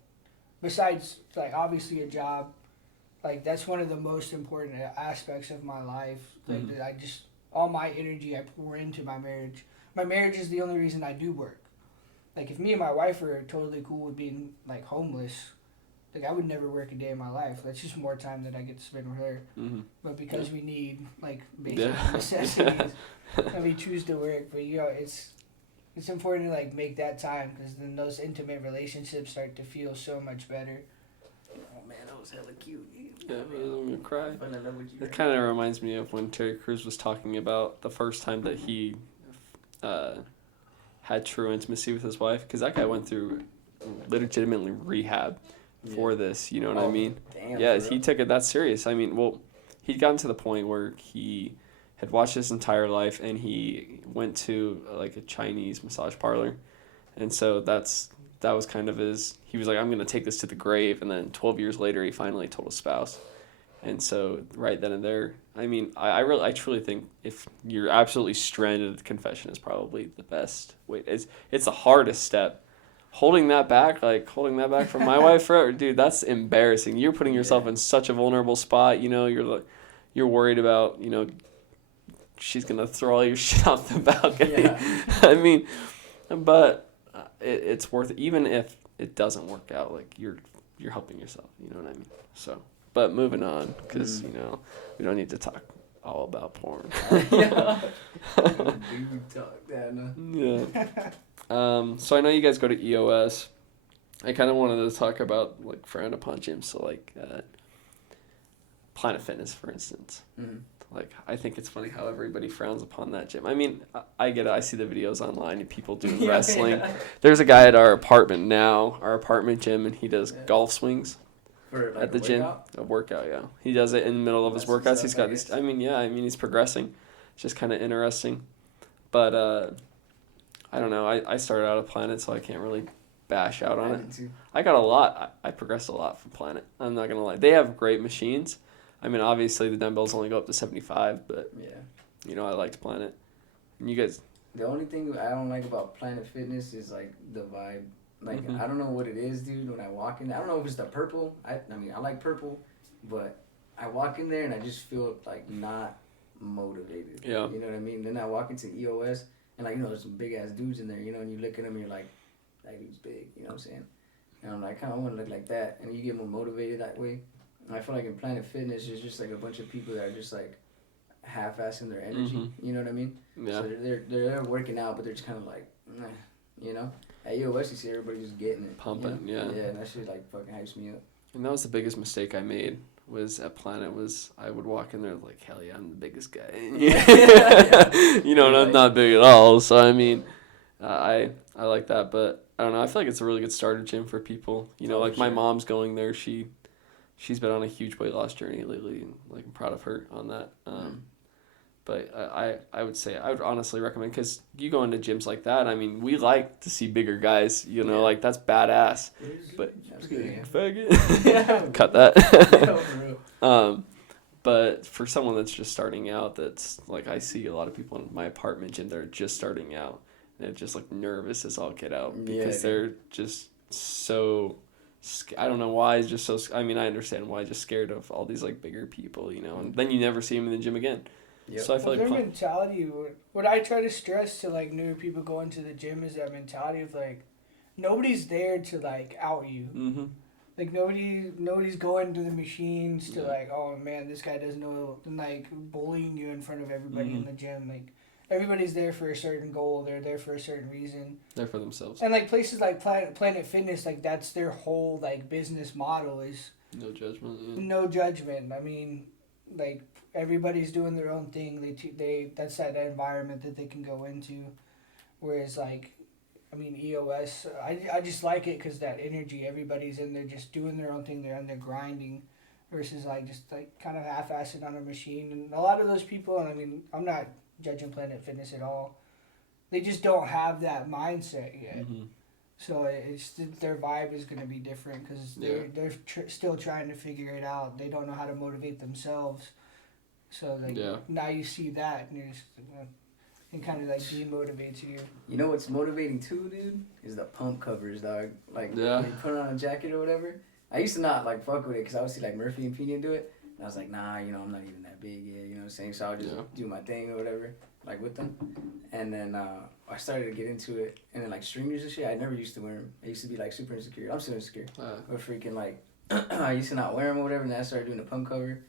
besides like obviously a job, like that's one of the most important aspects of my life. Like that I just all my energy I pour into my marriage. My marriage is the only reason I do work. Like, if me and my wife are totally cool with being like homeless, like I would never work a day in my life. That's just more time that I get to spend with her. Mm-hmm. But because we need like basic necessities, and we choose to work. But you know, it's important to like make that time, because then those intimate relationships start to feel so much better. Oh man, that was hella cute. Yeah, I'm gonna cry. I love what you It kind of reminds me of when Terry Crews was talking about the first time that he had true intimacy with his wife, because that guy went through legitimately rehab for this. You know what I mean? Damn, Yeah, he took it that serious. I mean, well, he'd gotten to the point where he had watched his entire life, and he went to like a Chinese massage parlor, and so that was kind of his. He was like, I'm gonna take this to the grave, and then 12 years later, he finally told his spouse, and so right then and there, I mean, I truly think if you're absolutely stranded, confession is probably the best way. It's the hardest step. Holding that back from my wife forever, dude, that's embarrassing. You're putting yourself in such a vulnerable spot. You know, you're worried about, you know, she's gonna throw all your shit off the balcony. Yeah. I mean, but it's worth it, even if it doesn't work out. Like, you're helping yourself. You know what I mean? So, but moving on, because you know, we don't need to talk all about porn. Yeah. Dude, talk that, no? Yeah. So I know you guys go to EOS. I kind of wanted to talk about like frowned upon gyms. So like Planet Fitness, for instance. Mm-hmm. Like, I think it's funny how everybody frowns upon that gym. I mean, I get it. I see the videos online of people doing wrestling. Yeah. There's a guy at our apartment gym, and he does golf swings For, like, at the gym. A workout, yeah. He does it in the middle of his workouts. He's got these. I mean, he's progressing. It's just kind of interesting. But I don't know. I started out at Planet, so I can't really bash out on it. I got a lot. I progressed a lot from Planet. I'm not gonna lie. They have great machines. I mean, obviously the dumbbells only go up to 75, but you know, I liked Planet. And you guys. The only thing I don't like about Planet Fitness is like the vibe. Like, I don't know what it is, dude. When I walk in, I don't know if it's the purple. I mean, I like purple, but I walk in there and I just feel like not motivated. Yeah. You know what I mean? Then I walk into EOS and, like, you know, there's some big ass dudes in there. You know, and you look at them and you're like, that dude's big. You know what I'm saying? And I'm like, I kind of want to look like that, and you get more motivated that way. And I feel like in Planet Fitness, there's just like a bunch of people that are just like half-assing their energy. You know what I mean? Yeah. So they're working out, but they're just kind of like, you know. At EOS, you see everybody just getting it, pumping, you know? yeah. Yeah, and that shit like fucking hypes me up. And that was the biggest mistake I made. Was at Planet, was I would walk in there like, hell yeah, I'm the biggest guy. You know, and I'm not big at all. So I mean, I like that, but I don't know. I feel like it's a really good starter gym for people. You know, like my mom's going there. She's been on a huge weight loss journey lately, and like I'm proud of her on that. But I would say I would honestly recommend, because you go into gyms like that. I mean, we like to see bigger guys. You know, like that's badass. But faggot. Cut that. But for someone that's just starting out, that's like, I see a lot of people in my apartment gym that are just starting out, and they're just like nervous as all get out, because they're just so. I don't know why. It's just so. I mean, I understand why. Just scared of all these like bigger people, you know, and then you never see them in the gym again. Yep. So I feel their mentality. What I try to stress to like new people going to the gym is that mentality of like, nobody's there to like out you. Mm-hmm. Like nobody's going to the machines to like, oh man, this guy doesn't know, like bullying you in front of everybody in the gym. Like, everybody's there for a certain goal. They're there for a certain reason. They're for themselves. And like places like Planet Fitness, like that's their whole like business model is no judgment. Yeah. No judgment. I mean, like everybody's doing their own thing. They that's that environment that they can go into. Whereas like, I mean, EOS, I just like it because that energy, everybody's in there just doing their own thing, they're in there grinding versus like just like kind of half-assed on a machine. And a lot of those people, and I mean, I'm not judging Planet Fitness at all, they just don't have that mindset yet. Mm-hmm. So it's their vibe is going to be different because they're still trying to figure it out. They don't know how to motivate themselves. So like now you see that and you're just, it kind of like demotivates you. You know what's motivating too, dude? Is the pump covers, dog. Like when you put on a jacket or whatever. I used to not like fuck with it because I would see like Murphy and Pena do it. And I was like, nah, you know, I'm not even that big yet. You know what I'm saying? So I'll just do my thing or whatever, like with them. And then I started to get into it. And then like stringers and shit, I never used to wear them. I used to be like super insecure. I'm still insecure. But freaking like, I used to not wear them or whatever. And then I started doing the pump cover.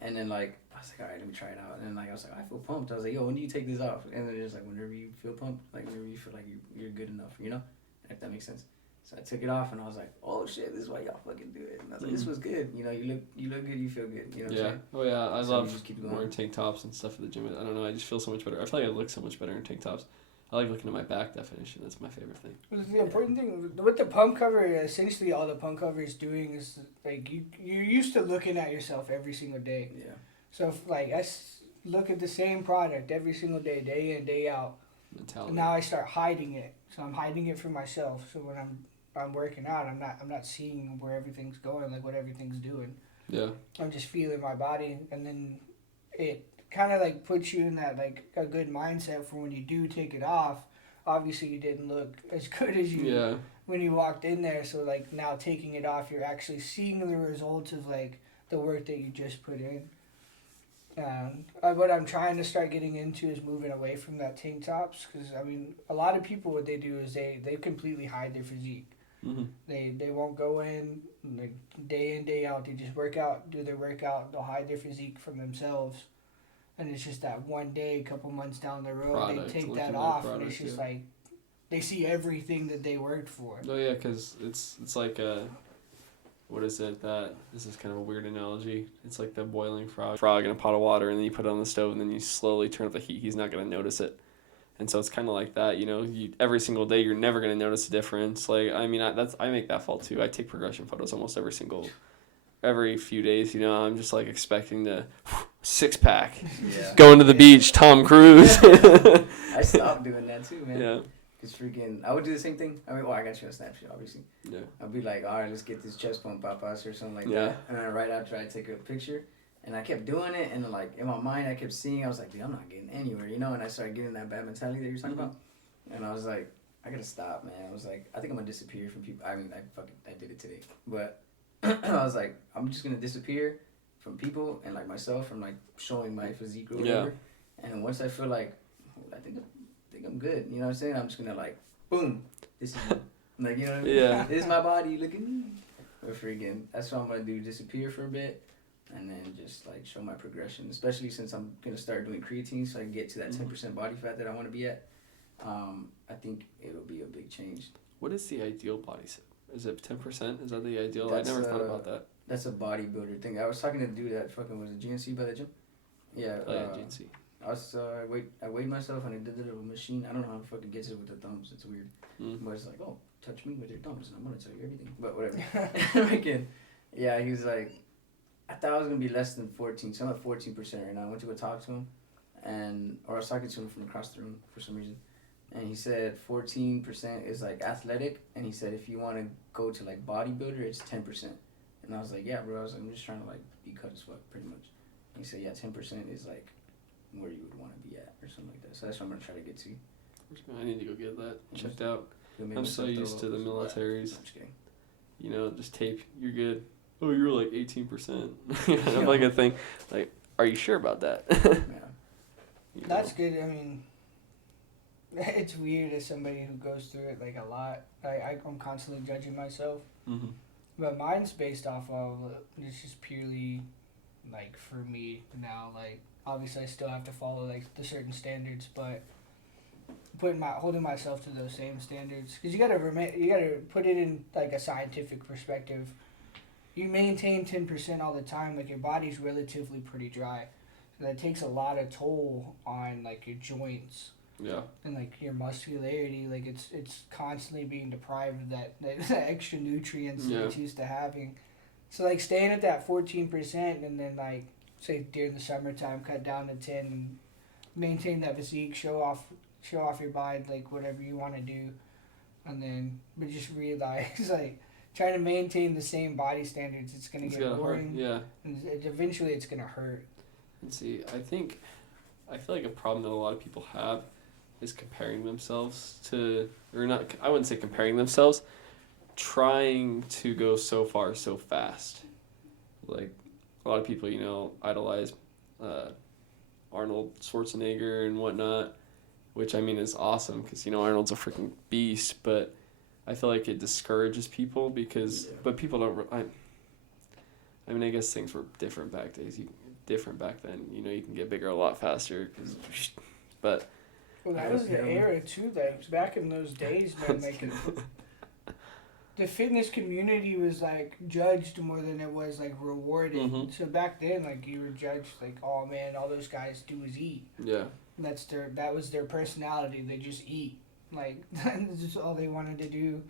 And then like, I was like, all right, let me try it out. And then like, I was like, I feel pumped. I was like, yo, when do you take this off? And then it's like, whenever you feel pumped, like whenever you feel like you're good enough, you know? If that makes sense. So I took it off and I was like, oh shit, this is why y'all fucking do it. And I was like, this was good. You know, you look good, you feel good. You know what I'm saying? Oh yeah, I love wearing tank tops and stuff at the gym. I don't know, I just feel so much better. I feel like I look so much better in tank tops. I like looking at my back definition. That's my favorite thing. The important thing with the pump cover, essentially all the pump cover is doing is like you're used to looking at yourself every single day. Yeah. So if, like I look at the same product every single day, day in, day out. Mentality. So now I start hiding it. So I'm hiding it from myself. So when I'm working out, I'm not seeing where everything's going, like what everything's doing. Yeah. I'm just feeling my body, and then it kind of like puts you in that like a good mindset for when you do take it off. Obviously, you didn't look as good as you when you walked in there. So like now taking it off, you're actually seeing the results of like the work that you just put in. What I'm trying to start getting into is moving away from that tank tops because I mean a lot of people what they do is they completely hide their physique. Mm-hmm. They won't go in like day in day out. They just work out, do their workout. They'll hide their physique from themselves, and it's just that one day, a couple months down the road, they take that off, and it's just like they see everything that they worked for. Oh yeah, because it's like what is it? This is kind of a weird analogy. It's like the boiling frog in a pot of water, and then you put it on the stove, and then you slowly turn up the heat. He's not gonna notice it. And so it's kind of like that, you know. Every single day, you're never gonna notice a difference. Like I mean, I make that fault too. I take progression photos almost every few days. You know, I'm just like expecting to 6-pack, going to the beach, Tom Cruise. I stopped doing that too, man. Yeah. Cause freaking, I would do the same thing. I mean, I got you on Snapchat, obviously. Yeah. I'd be like, all right, let's get this chest pump papas or something like that. And then right after I take a picture. And I kept doing it, and like in my mind, I kept seeing. I was like, dude, I'm not getting anywhere, you know. And I started getting that bad mentality that you're talking about. And I was like, I gotta stop, man. I was like, I think I'm gonna disappear from people. I mean, I did it today, but I was like, I'm just gonna disappear from people and like myself from like showing my physique or whatever. And then once I feel like, I think I'm good. You know what I'm saying? I'm just gonna like, boom, this is like, you know what I mean? Yeah. This is my body. Look at me. But freaking, that's what I'm gonna do. Disappear for a bit. And then just like show my progression, especially since I'm gonna start doing creatine, so I can get to that 10% body fat that I want to be at. I think it'll be a big change. What is the ideal body set? Is it 10%? Is that the ideal? I never thought about that. That's a bodybuilder thing. I was talking to a dude that fucking was a GNC by the gym. Yeah. GNC. I was I weighed myself and I did the little machine. I don't know how to fucking get it with the thumbs. It's weird. But it's like, oh, touch me with your thumbs, and I'm gonna tell you everything. But whatever. Freaking, yeah. He was like. I thought I was going to be less than 14, so I'm at 14% right now. I went to go talk to him, or I was talking to him from across the room for some reason, and he said 14% is, like, athletic, and he said if you want to go to, like, bodybuilder, it's 10%. And I was like, yeah, bro, I'm just trying to, like, be cut as fuck, pretty much. And he said, yeah, 10% is, like, where you would want to be at, or something like that. So that's what I'm going to try to get to. I need to go get that checked out. I'm so used to the militaries. I'm just kidding. You know, just tape, you're good. Oh, you're like 18%. Like a thing. Like, are you sure about that? Yeah. That's good. I mean, it's weird as somebody who goes through it like a lot. I'm constantly judging myself. Mm-hmm. But mine's based off of, it's just purely like for me now. Like, obviously I still have to follow like the certain standards, but holding myself to those same standards. Because you gotta put it in like a scientific perspective. You maintain 10% all the time, like your body's relatively pretty dry. So that takes a lot of toll on like your joints. Yeah. And like your muscularity, like it's constantly being deprived of that extra nutrients that it's used to having. So like staying at that 14% and then like say during the summertime cut down to 10 and maintain that physique, show off your body, like whatever you want to do, and then but just realize like trying to maintain the same body standards, it's gonna get boring. Yeah. And eventually it's gonna hurt. And see, I feel like a problem that a lot of people have is comparing themselves to, or not, I wouldn't say comparing themselves, trying to go so far so fast. Like, a lot of people, you know, idolize Arnold Schwarzenegger and whatnot, which, I mean, is awesome because, you know, Arnold's a freaking beast, but I feel like it discourages people because, but people don't, I mean, I guess things were different back then, you know, you can get bigger a lot faster, but... Well, that was the era too. Like back in those days, man. Like the fitness community was like judged more than it was like rewarded. Mm-hmm. So back then, like you were judged like, oh man, all those guys do is eat. Yeah. That was their personality. They just eat. Like that's just all they wanted to do.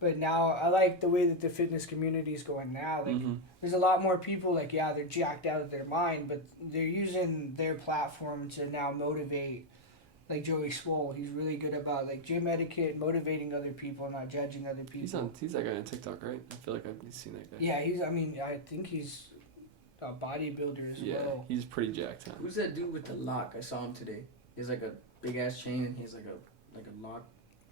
But now I like the way that the fitness community is going now. Like there's a lot more people. Like they're jacked out of their mind, but they're using their platform to now motivate. Like Joey Swole, he's really good about like gym etiquette, motivating other people, not judging other people. He's that guy on TikTok, right? I feel like I've seen that guy. Yeah, I think he's a bodybuilder as well. Yeah, he's pretty jacked. Huh? Who's that dude with the lock? I saw him today. He's like a big ass chain and he's like a lock.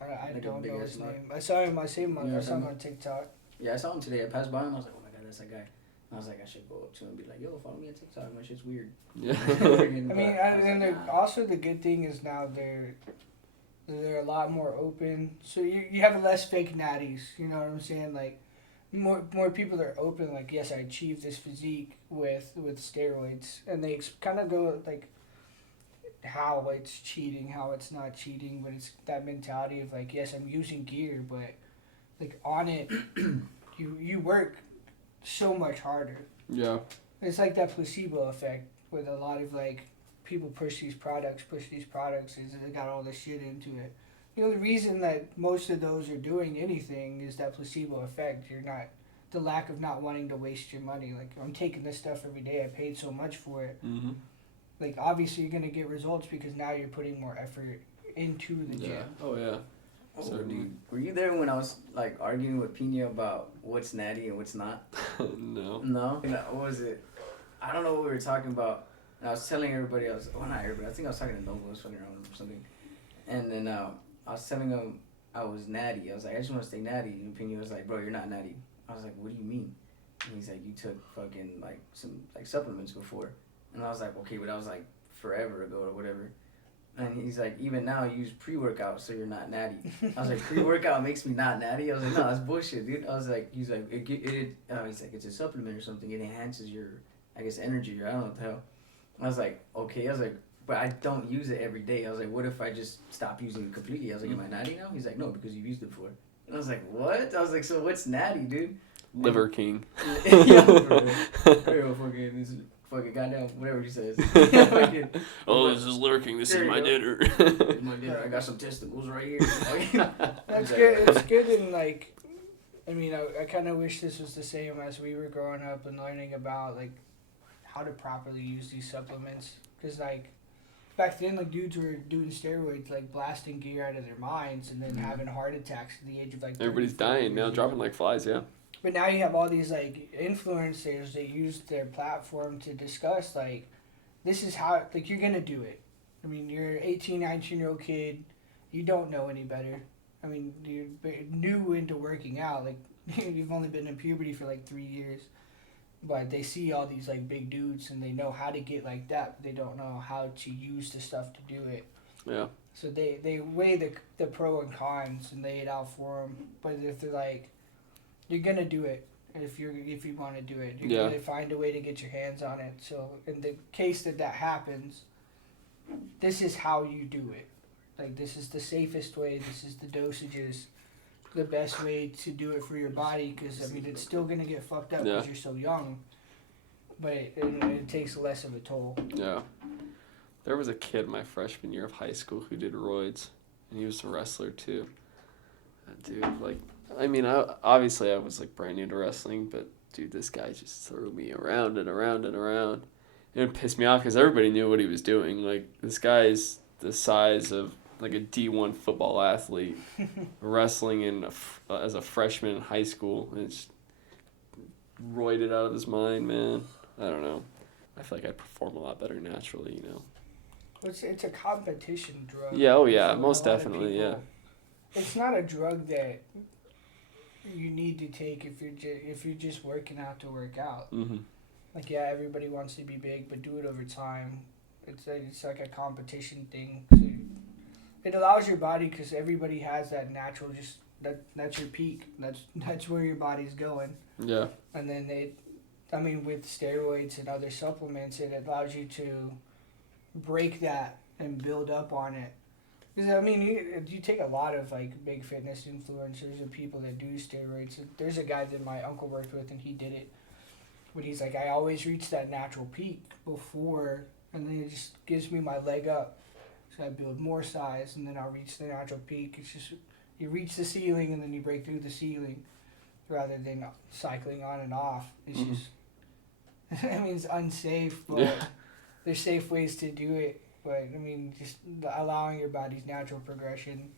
I like don't know his name. I saw him. I saw him on TikTok. Yeah, I saw him today. I passed by him. I was like, oh my god, that's that guy. I was like, I should go up to him and be like, yo, follow me on TikTok. My shit's weird. Yeah. Also the good thing is now they're a lot more open. So you have less fake natties. You know what I'm saying? Like more people are open. Like, yes, I achieved this physique with steroids, and they kind of go like how it's cheating, how it's not cheating, but it's that mentality of like, yes, I'm using gear, but like on it, you work so much harder. Yeah. It's like that placebo effect with a lot of like people push these products is they got all this shit into it. You know, the reason that most of those are doing anything is that placebo effect. The lack of not wanting to waste your money. Like, I'm taking this stuff every day. I paid so much for it. Mm-hmm. Like, obviously you're going to get results because now you're putting more effort into the gym. Oh, yeah. Oh, dude, were you there when I was like arguing with Pina about what's natty and what's not? No. No? What was it? I don't know what we were talking about. And I was telling everybody, not everybody, I think I was talking to Nova, I was fucking around or something. And then I was telling him I was natty. I was like, I just want to stay natty. And Pina was like, bro, you're not natty. I was like, what do you mean? And he's like, you took fucking like some like supplements before. And I was like, okay, but that was like forever ago or whatever. And he's like, even now you use pre-workout, so you're not natty. I was like, pre-workout makes me not natty? I was like, no, that's bullshit, dude. I was like, he's like, he's like, it's a supplement or something. It enhances your, I guess, energy or I don't know what the hell. I was like, okay. I was like, but I don't use it every day. I was like, what if I just stop using it completely? I was like, am I natty now? He's like, no, because you've used it before. And I was like, what? I was like, so what's natty, dude? Liver King. Yeah, bro. Fucking goddamn, whatever he says. Oh, this is Liver King. This is my dinner. My dinner. I got some testicles right here. That's good. It's good in like, I mean, I kind of wish this was the same as we were growing up and learning about like how to properly use these supplements. Because like back then, like dudes were doing steroids, like blasting gear out of their minds, and then having heart attacks at the age of like. Everybody's dying now, dropping like flies. Yeah. But now you have all these like influencers that use their platform to discuss like, this is how like you're gonna do it. I mean, you're an 18, 19-year-old kid, you don't know any better. I mean, you're new into working out. Like you've only been in puberty for like 3 years, but they see all these like big dudes and they know how to get like that. But they don't know how to use the stuff to do it. Yeah. So they weigh the pro and cons and lay it out for them. But if they're like, you're gonna do it if you want to do it. You're gonna find a way to get your hands on it. So in the case that happens, this is how you do it. Like this is the safest way. This is the dosages, the best way to do it for your body. Because I mean, it's still gonna get fucked up because you're so young, but it takes less of a toll. Yeah. There was a kid my freshman year of high school who did roids, and he was a wrestler too. Dude, like, I mean, obviously I was like brand new to wrestling, but dude, this guy just threw me around and around and around. And it pissed me off because everybody knew what he was doing. Like, this guy's the size of like a D1 football athlete wrestling as a freshman in high school, and it's roided out of his mind, man. I don't know. I feel like I'd perform a lot better naturally, you know. It's a competition drug. Yeah, oh yeah, For most a lot of definitely, people. yeah. It's not a drug that you need to take if you're just working out to work out. Mm-hmm. Like, yeah, everybody wants to be big, but do it over time. It's like a competition thing. So it allows your body, because everybody has that natural, just that's your peak. That's where your body's going. Yeah. And then with steroids and other supplements, it allows you to break that and build up on it. Because, I mean, you take a lot of, like, big fitness influencers and people that do steroids. There's a guy that my uncle worked with, and he did it. But he's like, I always reach that natural peak before, and then it just gives me my leg up. So I build more size, and then I'll reach the natural peak. It's just, you reach the ceiling, and then you break through the ceiling, rather than cycling on and off. It's just, I mean, it's unsafe, but there's safe ways to do it. But, I mean, just allowing your body's natural progression.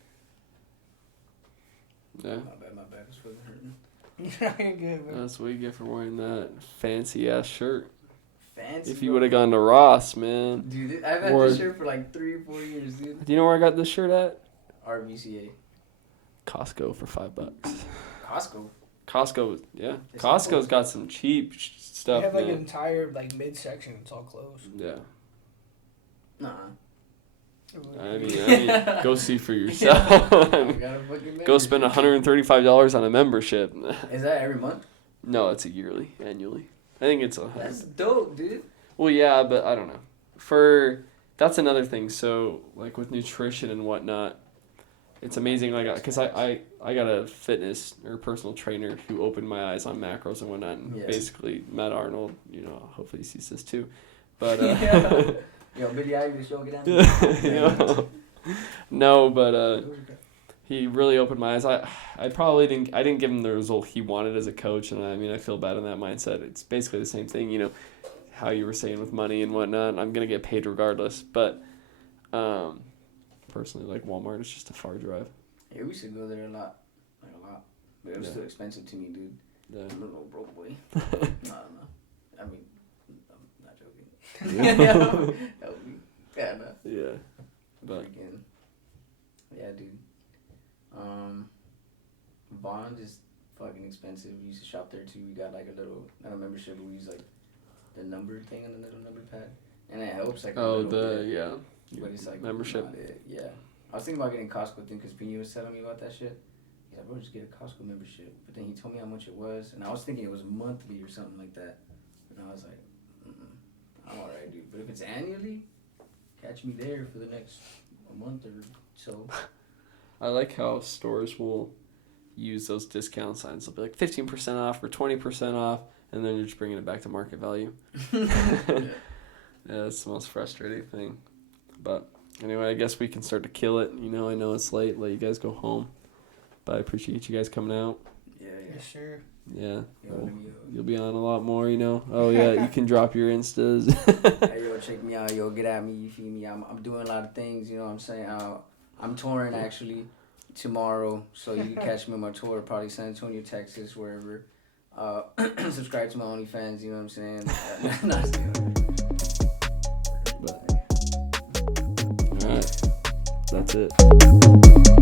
Yeah. My back was fucking hurting. You're good, man. That's what you get for wearing that fancy ass shirt. Fancy. If you would have gone to Ross, man. Dude, I've had this shirt for like 3 or 4 years, dude. Do you know where I got this shirt at? RVCA. Costco for $5. Costco. Yeah. It's Costco's got some cheap stuff, They have, like, an man. entire, like, midsection. It's all closed. Yeah. Nah. I mean, go see for yourself. Go spend $135 on a membership. Is that every month? No, it's annually. I think it's That's dope, dude. Well, yeah, but I don't know. That's another thing. So, like, with nutrition and whatnot, it's amazing. Like, because I got a fitness or personal trainer who opened my eyes on macros and whatnot, and basically Matt Arnold. You know, hopefully he sees this too. But Yo, Billy Irish, yo, get down. No, but he really opened my eyes. I probably didn't give him the result he wanted as a coach, and I mean, I feel bad in that mindset. It's basically the same thing, you know, how you were saying with money and whatnot. I'm gonna get paid regardless, but personally, like, Walmart is just a far drive. Yeah, we should go there a lot, but it was still expensive to me, dude. Yeah. I'm a little broke boy. No. I mean, I'm not joking. Yeah, no. Yeah, but Freaking, yeah, dude. Bond is fucking expensive. We used to shop there too. We got like not a membership, but we use like the number thing on the little number pad, and it helps like. But it's like membership. Yeah, I was thinking about getting Costco thing because Pino was telling me about that shit. He's like, bro, just get a Costco membership. But then he told me how much it was, and I was thinking it was monthly or something like that. And I was like, I'm alright, dude. But if it's annually, catch me there for the next month or so. I like how stores will use those discount signs. They'll be like 15% off or 20% off, and then you're just bringing it back to market value. Yeah, that's the most frustrating thing. But anyway, I guess we can start to kill it. You know, I know it's late. Let you guys go home. But I appreciate you guys coming out. Yeah. Yes, sir. Yeah. You'll be on a lot more, you know. Oh, yeah, you can drop your Instas. Hey, yo, check me out. Yo, get at me. You feel me? I'm doing a lot of things, you know what I'm saying? I'm touring, actually, tomorrow. So you can catch me on my tour, probably San Antonio, Texas, wherever. Subscribe to my OnlyFans, you know what I'm saying? But, all right. That's it.